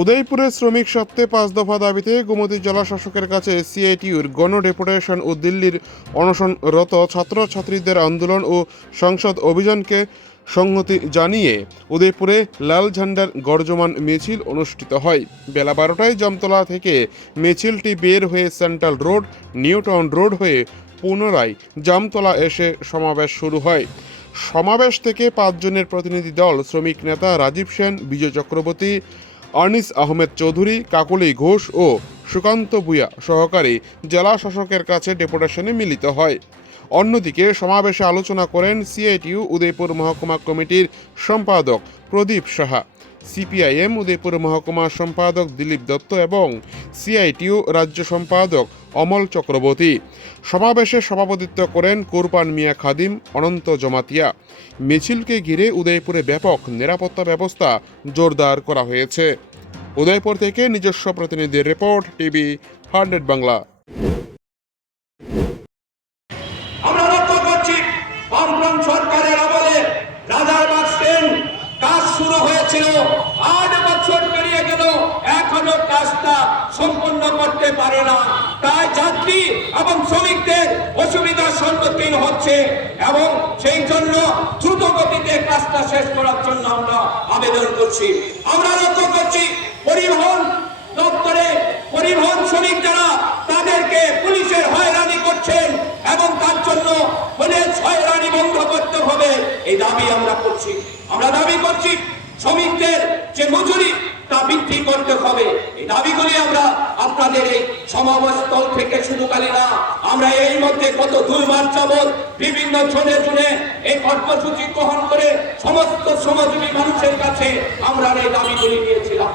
উদয়পুরে শ্রমিক সপ্তাহে 5 দফা দাবিতে গোমতী জেলা শাসকের কাছে সিআইটিইউর গণ ডেপুটেশন ও দিল্লির অনশনরত ছাত্রছাত্রীদের আন্দোলন ও সংসদ অভিযানকে সংহতি জানিয়ে উদয়পুরে লাল ঝান্ডার গর্জমান মিছিল অনুষ্ঠিত হয়। বেলা 12টায় জামতলা থেকে মিছিলটি বের হয়ে central road, new town road হয়ে পুনরায় জামতলা এসে সমাবেশ শুরু হয়। সমাবেশ থেকে 5 জনের প্রতিনিধি দল শ্রমিক নেতা রাজীব সেন, বিজয় চক্রবর্তী, আনিস আহমেদ চৌধুরী, কাকলি ঘোষ ও সুকান্ত ভূঁইয়া সহকারী জেলা শাসকের কাছে ডেপুটেশনে মিলিত হয়। অন্যদিকে সমাবেশে আলোচনা করেন সিআইটিইউ উদয়পুর মহকুমা কমিটির সম্পাদক প্রদীপ সাহা, সিপিআইএম উদয়পুর মহকুমা সম্পাদক দিলীপ দত্ত এবং সিআইটিইউ রাজ্য সম্পাদক অমল চক্রবর্তী। সমাবেশে সভাপতিত্ব করেন কুরবান মিয়া খাদিম, অনন্ত জমাতিয়া। মিছিলকে ঘিরে উদয়পুরে ব্যাপক নিরাপত্তা ব্যবস্থা জোরদার করা হয়েছে। উদয়পুর থেকে নিজস্ব প্রতিনিধির রিপোর্ট, টিভি 100 বাংলা। আমরা লক্ষ্য করছি বামফ্রন্ট সরকারের আমলে রাজারবাগ ট্রেন কাজ শুরু হয়েছিল, 8 বছর পেরিয়ে গেল, এখনো কাজটা সম্পন্ন করতে পারে না। তাই যাত্রী এবং শ্রমিকদের অসুবিধার সম্মুখীন হচ্ছে এবং সেই জন্য দ্রুত গতিতে কাজটা শেষ করার জন্য আমরা আবেদন করছি। আমরা লক্ষ্য করছি পরিবহন দপ্তরে পরিবহন শ্রমিক যারা তাদেরকে পুলিশের হয়রানি করছেন এবং তার জন্য পুলিশ হয়রানি বন্ধ করতে হবে, এই দাবি আমরা করছি। আমরা দাবি করছি শ্রমিকদের যে মজুরি তা বৃদ্ধি করতে হবে। এই দাবিগুলি আমরা আপনাদের এই সমাবেশস্থল থেকে শুরুকালে না, আমরা এই মধ্যে গত 2 মাস যাবৎ বিভিন্ন জনে জনে এই কর্মসূচি গ্রহণ করে সমস্ত শ্রমজীবী মানুষের কাছে আমরা এই দাবিগুলি নিয়েছিলাম।